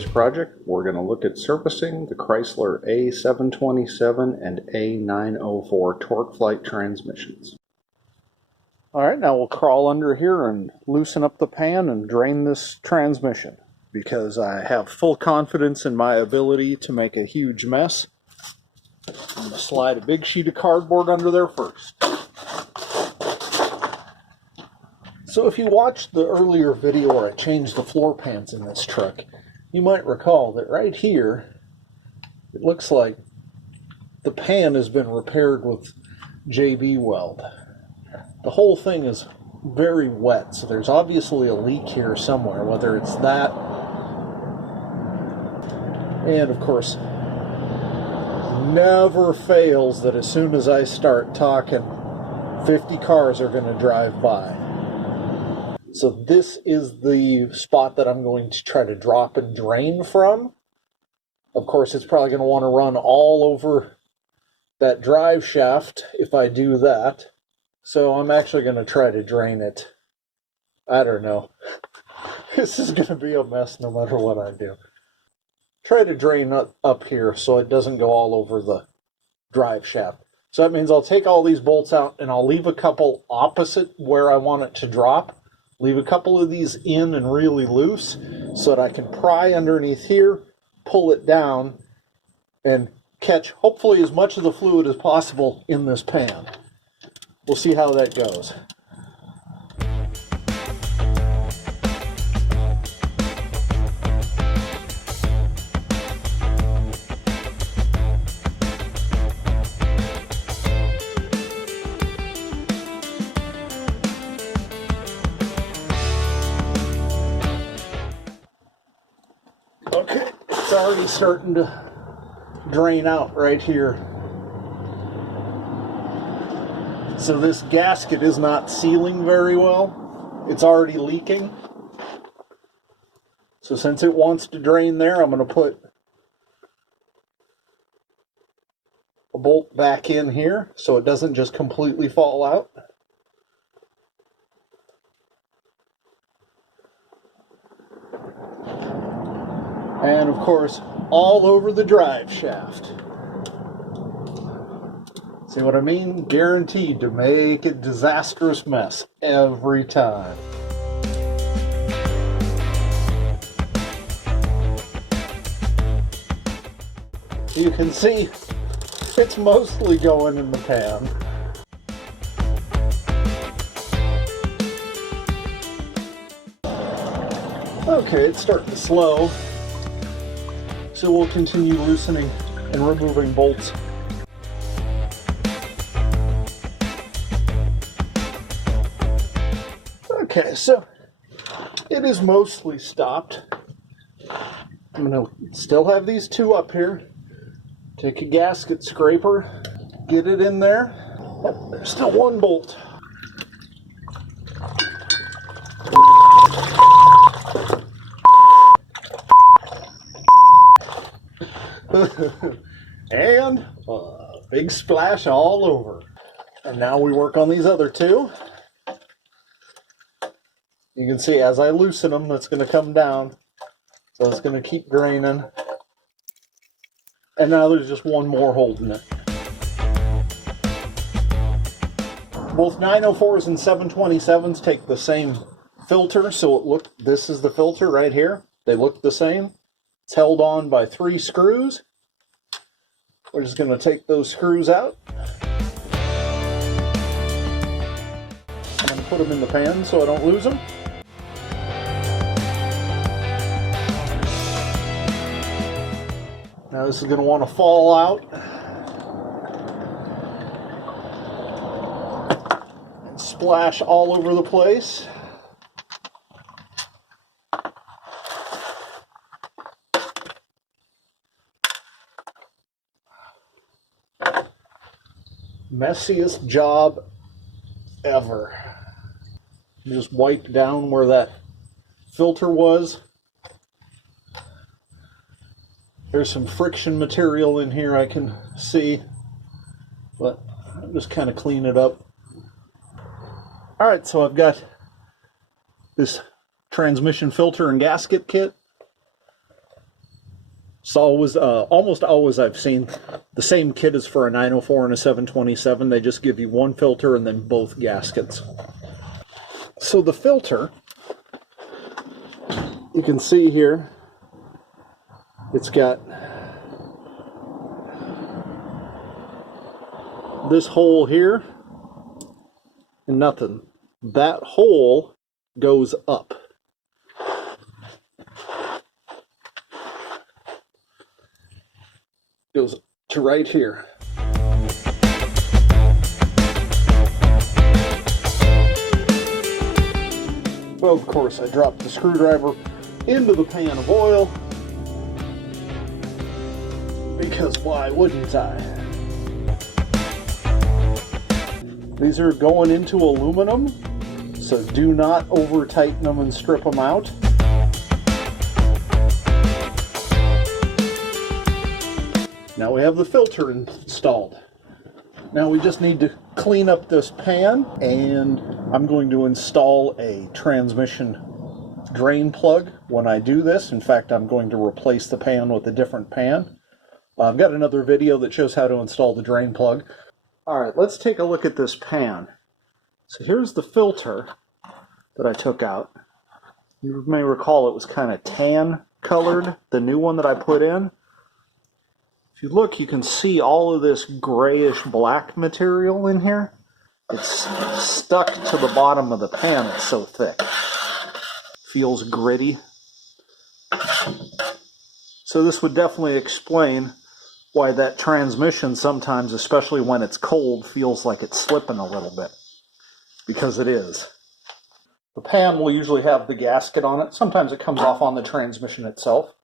today's project, we're going to look at servicing the Chrysler A727 and A904 torque flight transmissions. Alright, now we'll crawl under here and loosen up the pan and drain this transmission, because I have full confidence in my ability to make a huge mess. I'm going to slide a big sheet of cardboard under there first. So if you watched the earlier video where I changed the floor pans in this truck, you might recall that right here, it looks like the pan has been repaired with JB weld. The whole thing is very wet, so there's obviously a leak here somewhere, whether it's that, and of course, never fails that as soon as I start talking, 50 cars are going to drive by. So this is the spot that I'm going to try to drop and drain from. Of course, it's probably going to want to run all over that drive shaft if I do that. So I'm actually going to try to drain it. I don't know. This is going to be a mess no matter what I do. Try to drain up here so it doesn't go all over the drive shaft. So that means I'll take all these bolts out and I'll leave a couple opposite where I want it to drop. Leave a couple of these in and really loose so that I can pry underneath here, pull it down, and catch hopefully as much of the fluid as possible in this pan. We'll see how that goes. Okay, it's already starting to drain out right here. So this gasket is not sealing very well. It's already leaking. So since it wants to drain there, I'm going to put a bolt back in here so it doesn't just completely fall out. And of course, all over the drive shaft. See what I mean? Guaranteed to make a disastrous mess every time. You can see it's mostly going in the pan. Okay, it's starting to slow. So we'll continue loosening and removing bolts. Okay, so it is mostly stopped. I'm going to still have these two up here. Take a gasket scraper, get it in there. Oh, there's still one bolt. And a big splash all over. And now we work on these other two. You can see as I loosen them, that's going to come down. So it's going to keep draining. And now there's just one more holding it. Both 904s and 727s take the same filter. So this is the filter right here. They look the same. It's held on by 3 screws. We're just going to take those screws out. I'm going to put them in the pan so I don't lose them. Now this is going to want to fall out. And splash all over the place. Messiest job ever. Just wiped down where that filter was. There's some friction material in here I can see, but I'll just kind of clean it up. Alright, so I've got this transmission filter and gasket kit. It's always, almost always I've seen the same kit as for a 904 and a 727. They just give you one filter and then both gaskets. So the filter, you can see here, it's got this hole here and nothing. That hole goes up. Goes to right here. Well, of course, I dropped the screwdriver into the pan of oil, because why wouldn't I? These are going into aluminum, so do not over tighten them and strip them out. Now we have the filter installed. Now we just need to clean up this pan, and I'm going to install a transmission drain plug when I do this. In fact, I'm going to replace the pan with a different pan. I've got another video that shows how to install the drain plug. Alright, let's take a look at this pan. So here's the filter that I took out. You may recall it was kind of tan colored, the new one that I put in. If you look, you can see all of this grayish black material in here. It's stuck to the bottom of the pan, it's so thick. Feels gritty. So this would definitely explain why that transmission sometimes, especially when it's cold, feels like it's slipping a little bit. Because it is. The pan will usually have the gasket on it. Sometimes it comes off on the transmission itself.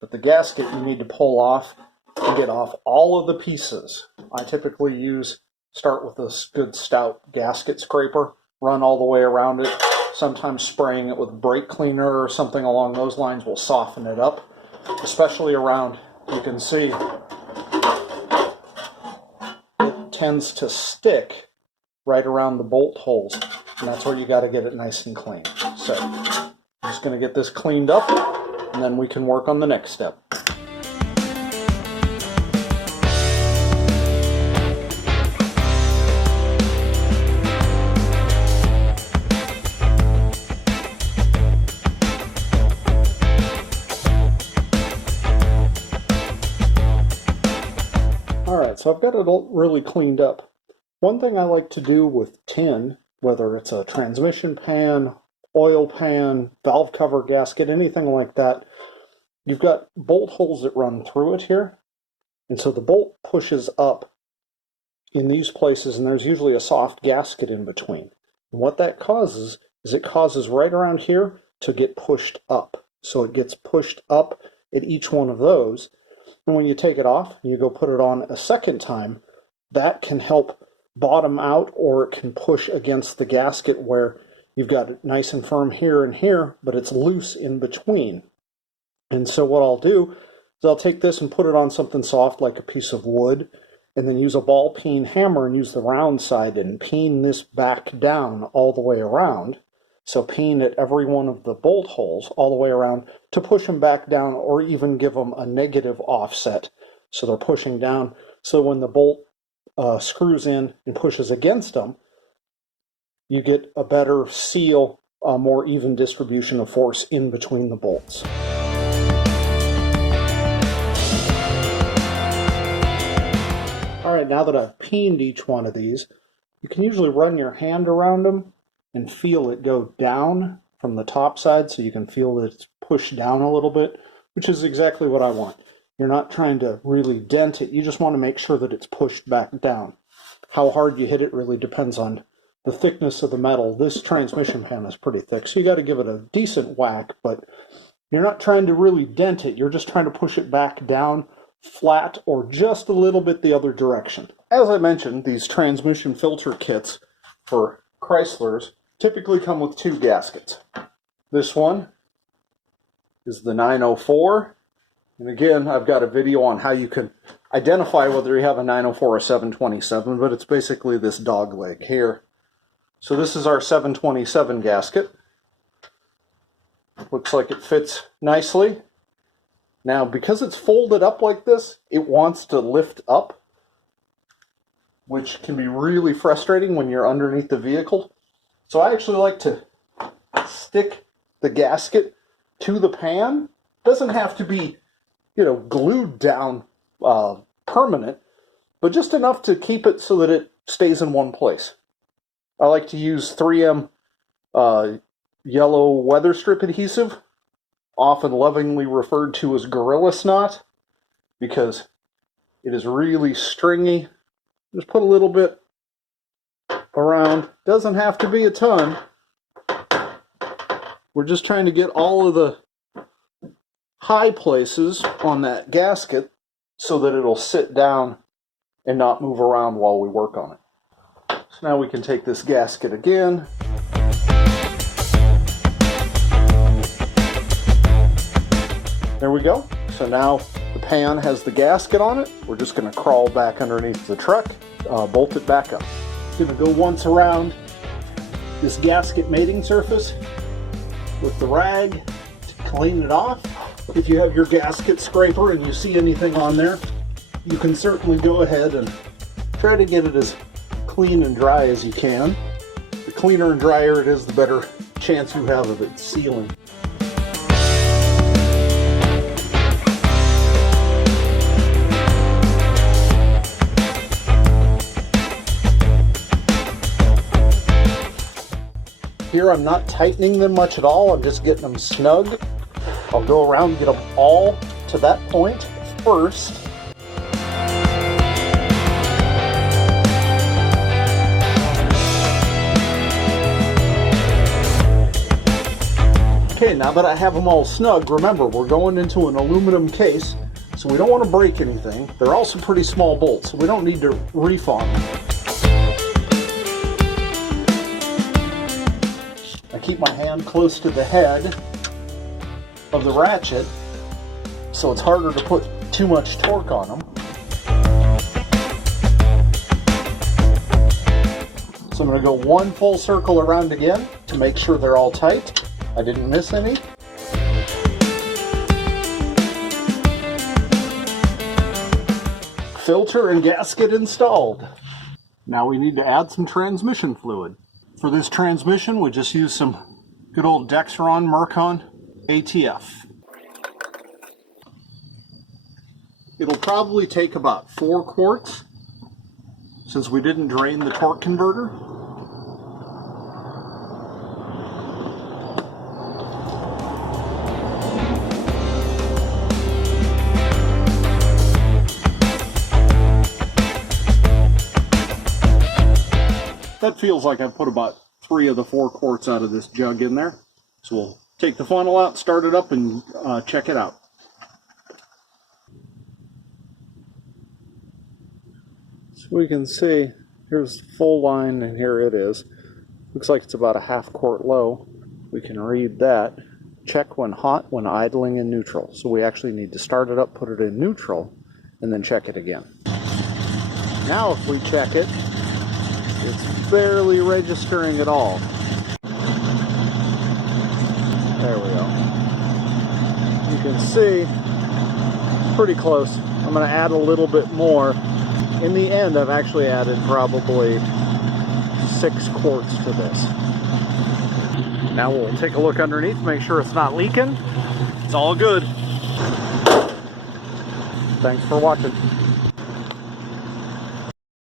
But the gasket you need to pull off and get off all of the pieces. I typically start with this good stout gasket scraper, run all the way around it. Sometimes spraying it with brake cleaner or something along those lines will soften it up. Especially around, you can see, it tends to stick right around the bolt holes. And that's where you got to get it nice and clean. So, I'm just going to get this cleaned up, and then we can work on the next step. Alright, so I've got it all really cleaned up. One thing I like to do with tin, whether it's a transmission pan, oil pan, valve cover gasket, anything like that, you've got bolt holes that run through it here. And so the bolt pushes up in these places, and there's usually a soft gasket in between. And what that causes is it causes right around here to get pushed up. So it gets pushed up at each one of those. And when you take it off, and you go put it on a second time, that can help bottom out, or it can push against the gasket where you've got it nice and firm here and here, but it's loose in between. And so what I'll do is I'll take this and put it on something soft like a piece of wood, and then use a ball peen hammer and use the round side and peen this back down all the way around. So peen at every one of the bolt holes all the way around to push them back down, or even give them a negative offset so they're pushing down. So when the bolt screws in and pushes against them, you get a better seal, a more even distribution of force in between the bolts. Alright, now that I've peened each one of these, you can usually run your hand around them and feel it go down from the top side, so you can feel that it's pushed down a little bit, which is exactly what I want. You're not trying to really dent it, you just want to make sure that it's pushed back down. How hard you hit it really depends on the thickness of the metal. This transmission pan is pretty thick, so you got to give it a decent whack, but you're not trying to really dent it, you're just trying to push it back down flat or just a little bit the other direction. As I mentioned, these transmission filter kits for Chryslers typically come with two gaskets. This one is the 904, and again, I've got a video on how you can identify whether you have a 904 or 727, but it's basically this dog leg here. So this is our 727 gasket. Looks like it fits nicely. Now, because it's folded up like this, it wants to lift up, which can be really frustrating when you're underneath the vehicle. So I actually like to stick the gasket to the pan. Doesn't have to be, glued down permanent, but just enough to keep it so that it stays in one place. I like to use 3M yellow weather strip adhesive, often lovingly referred to as Gorilla Snot, because it is really stringy. Just put a little bit around. Doesn't have to be a ton. We're just trying to get all of the high places on that gasket so that it'll sit down and not move around while we work on it. So now we can take this gasket again. There we go. So now the pan has the gasket on it. We're just going to crawl back underneath the truck, bolt it back up. Going to go once around this gasket mating surface with the rag to clean it off. If you have your gasket scraper and you see anything on there, you can certainly go ahead and try to get it as clean and dry as you can. The cleaner and drier it is, the better chance you have of it sealing. Here I'm not tightening them much at all, I'm just getting them snug. I'll go around and get them all to that point first. Okay, now that I have them all snug, remember we're going into an aluminum case, so we don't want to break anything. They're also pretty small bolts, so we don't need to reef on them. I keep my hand close to the head of the ratchet so it's harder to put too much torque on them. So I'm going to go one full circle around again to make sure they're all tight. I didn't miss any. Filter and gasket installed. Now we need to add some transmission fluid. For this transmission, we just use some good old Dexron Mercon ATF. It'll probably take about 4 quarts since we didn't drain the torque converter. That feels like I've put about 3 of the 4 quarts out of this jug in there. So we'll take the funnel out, start it up, and check it out. So we can see, here's the full line, and here it is. Looks like it's about a ½ quart low. We can read that. Check when hot, when idling in neutral. So we actually need to start it up, put it in neutral, and then check it again. Now if we check it, it's barely registering at all. There we go. You can see, pretty close. I'm going to add a little bit more. In the end, I've actually added probably 6 quarts to this. Now we'll take a look underneath, make sure it's not leaking. It's all good. Thanks for watching.